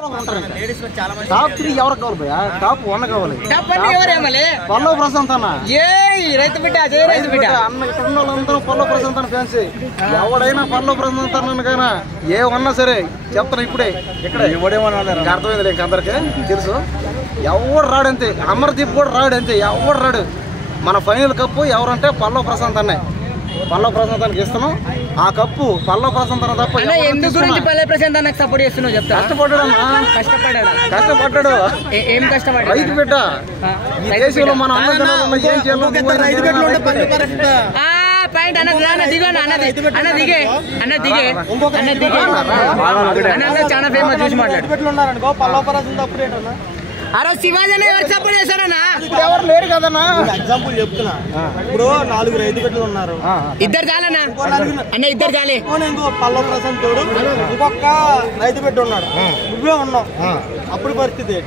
Top 3 ఎవరికి కావాలి భయ్యా? టాప్ 1 కావాలి. పల్లవ ప్రశాంత్ అన్న అన్న ఇక్కడ ఉన్న వాళ్ళందరూ పల్లవ ప్రశాంత్ అన్న ఫ్యాన్స్. ఎవడైనా పల్లవ ప్రశాంత్ అన్న కానీ ఏమన్నా సరే చెప్తాను ఇప్పుడే ఇక్కడ అర్థమైంది ఇంక అందరికి తెలుసు. ఎవడు రాడంతే, అమర్దీప్ కూడా రాడు అంతే, ఎవడు రాడు. మన ఫైనల్ కప్పు ఎవరంటే పల్లవ ప్రశాంత్ అన్నే. పల్లవ ప్రశాంత్ అన్నకి ఇస్తున్నాం ఆ కప్పు. పల్లవ ప్రశాంత్ అన్న తప్ప ఎందుకు గురించి పల్లవ ప్రశాంత్ అన్నకు సపోర్ట్ చేస్తున్నావు చెప్తా. కష్టపడ్డాడు ఏం కష్టపడ్డాడు? రైతు బిడ్డ. ఈ దేశంలో మన అన్నదానం ఏం చేయాలి? పాయింట్ అన్న దిగు అన్న దిగే చాలా ఫేమస్ చూసి మాట్లాడు. అరే శివాజీ ఎవరు సపోర్ట్ చేశారన్నా? ఎవరు లేరు కదన్నా. ఎగ్జాంపుల్ చెప్తున్నా, ఇప్పుడు 4 రైతు బిడ్డలు ఉన్నారు, ఇద్దరు చాలన్నా అన్న, ఇద్దరు చాలే. ఇంకో పల్లవ ప్రశాంత్ తోడు ఇంకొక రైతు బిడ్డ ఉన్నాడు, నువ్వే ఉన్నావు, అప్పుడు పరిస్థితి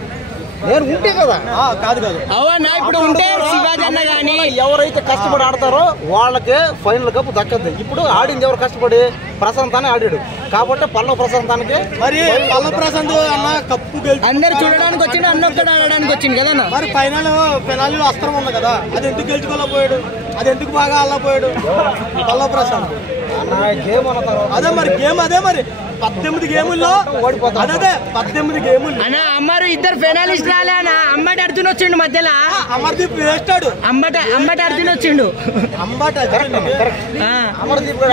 నేను ఉంటే కదా. కాదు అవునా? ఇప్పుడు ఉంటే శివాజీ అన్న గానీ ఎవరైతే కష్టపడి ఆడతారో వాళ్ళకే ఫైనల్ కప్ దక్కద్ది. ఇప్పుడు ఆడింది ఎవరు కష్టపడి? ప్రశాంత్ అని ఆడాడు కాబట్టి పల్లవ ప్రశాంతానికి. మరి పల్లవ ప్రశాంత్ అన్న కప్పు గెలిచి అందరు చూడడానికి వచ్చిండు, అన్నొక్కడు ఆడడానికి వచ్చింది కదా. మరి ఫైనల్ అస్త్రం ఉంది కదా, అది ఎందుకు గెలుచుకోలేకపోయాడు? అది ఎందుకు బాగా ఆడలేకపోయాడు పల్లవ ప్రశాంత్? అదే మరి గేమ్, అదే మరి 18 గేముల్లో అదే 18 గేములు అన్న. అమ్మారు ఇద్దరు ఫైనలిస్ట్ రాలే అన్న. అంబటి అర్జున్ వచ్చిండు మధ్యలో. అమర్దీప్ వేస్తాడు, అంబటి అర్జున్ వచ్చిండు. అమర్దీప్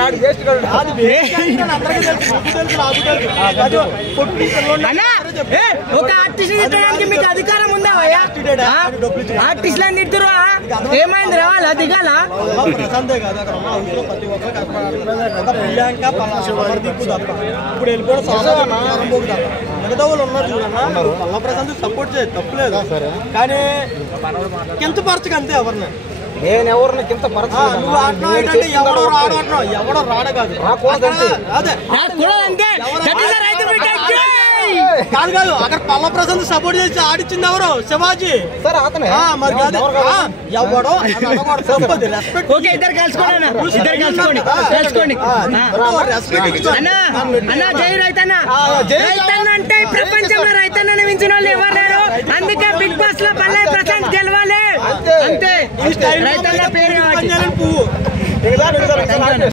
ఒక ఆర్టిస్ట్ తిట్టడానికి మీకు అధికారం ఉందా? ఆర్టిస్ట్లను తిడుతురా? ఏమైంది రావాలా దిగాల? ప్రశాంతే కాదు, అక్కడ ఉన్న హౌస్లో ప్రతి ఒక్కరు కష్టపడాలి. ప్రియాంక అమర్దీప్ తప్ప ఇప్పుడు వెళ్ళిపోవడం మిగతా వాళ్ళు ఉన్నారు చూడన్నా. పల్లవ ప్రశాంత్ సపోర్ట్ చేయదు, తప్పులేదు, కానీ కించపరచక అంతే ఎవరిని. నేను ఎవరిని కింద నువ్వు ఆడినావు ఏంటంటే ఎవడో రాడు అంటున్నావు, ఎవడో రాడ కాదు. అదే కాదు అక్కడ పల్లవ ప్రశాంత్ సపోర్ట్ చేసి ఆడిచ్చింది ఎవరు? శివాజీ. మరి కాదు ఎవడో రెస్పెక్ట్. ఓకే ఇద్దరు కలుసుకోండి. అన్న జై రైతన్న. రైతన్న అంటే ప్రపంచంలో రైతన్నని మించిన వాళ్ళు ఎవరు లేరు. అందుకే బిగ్ బాస్ లో పల్లవ ప్రశాంత్ గెలవాలి అంతే. రైతన్న పేరు పువ్వు.